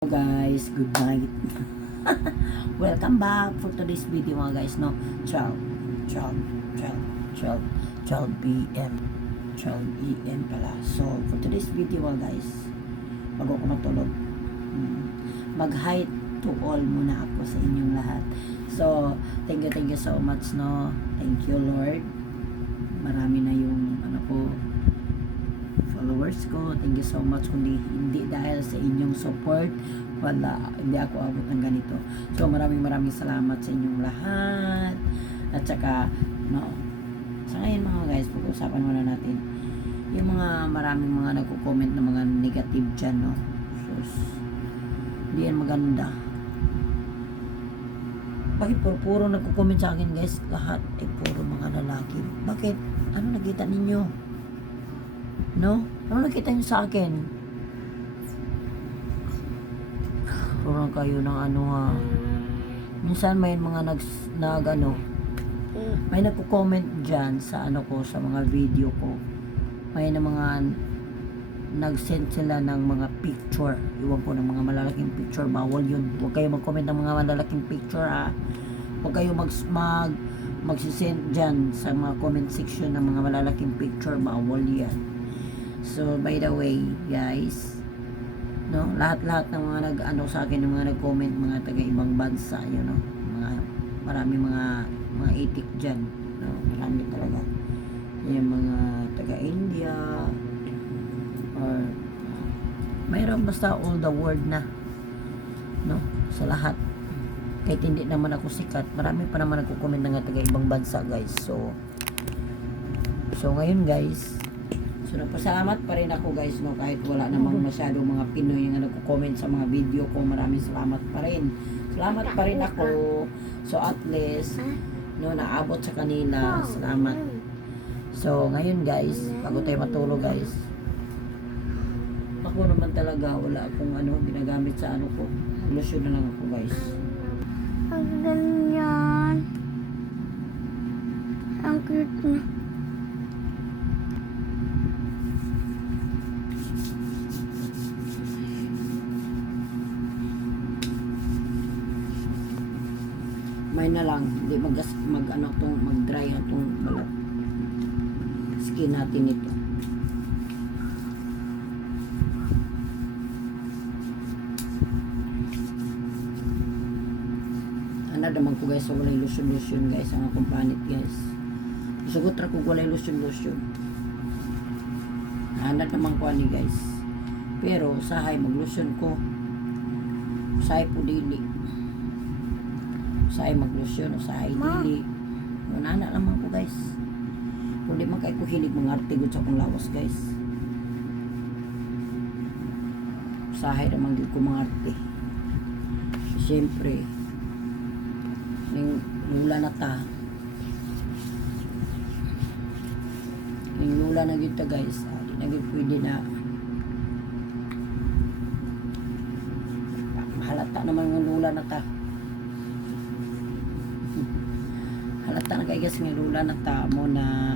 Guys, good night. Welcome back for today's video mga guys, no? 12 p.m. 12 a.m. pala. So, for today's video mga guys, bago ako matulog, mag-hi to all muna ako sa inyong lahat. So, thank you so much, no? Thank you, Lord. Marami na yung followers ko. Thank you so much. Hindi dahil sa inyong support, hindi ako abot ng ganito. So maraming salamat sa inyong lahat. At saka sa ngayon mga guys, pag-usapan muna natin yung maraming mga nagko-comment na mga negative dyan, no? So, hindi yan maganda. Bakit puro nagko-comment sa akin guys? Lahat ay puro mga lalaki. Bakit? Ano nakita ninyo? No? Ano nakita nyo sa akin? Puro kayo ng minsan may mga may nagko-comment dyan sa ko, sa mga video ko. May mga nag-send sila ng mga picture. Iwan ko ng mga malalaking picture. Bawal yun. Huwag kayo mag-comment ng mga malalaking picture, ha. Huwag kayo magsisend dyan sa mga comment section ng mga malalaking picture. Bawal yan. So, by the way, guys, no, lahat ng mga sa akin, yung mga nag-comment, mga taga-ibang bansa, yun, no, marami mga itik dyan, no, marami talaga. Yung mga taga-India, or mayroon basta all the world na, no, sa lahat. Kahit hindi naman ako sikat, marami pa naman nagko-comment ng taga-ibang bansa, guys. So ngayon, guys, so nagpasalamat pa rin ako guys, no, kahit wala namang masyadong mga Pinoy yung nagko-comment sa mga video ko. Maraming salamat pa rin. Salamat pa rin ako. So at least, no, naabot sa kanila. Salamat. So ngayon guys, bago tayo matulog guys, ako naman talaga wala akong ginagamit sa ko. Lotion na lang ako guys. Ang ganyan. Ang cute na. May na lang, hindi mag-dry itong balat skin natin ito. Naman ko guys, so walay lotion guys, ang akong panit guys. Sugot ra ko walay lotion. Hanad naman ko ani guys. Pero usahay mag-lotion ko. Usahay po dili. Usahay mag-lotion, usahay dili. Manana naman ko guys. Kung di man kay ko hilig mga artigod sa akong lawas guys. Usahay naman gid ko mga arte. Siyempre, yung lula na ta. Yung lula na gito guys, di na gito pwede na. Halata naman yung lula na ta. Halata na guys yung lula na ta mo na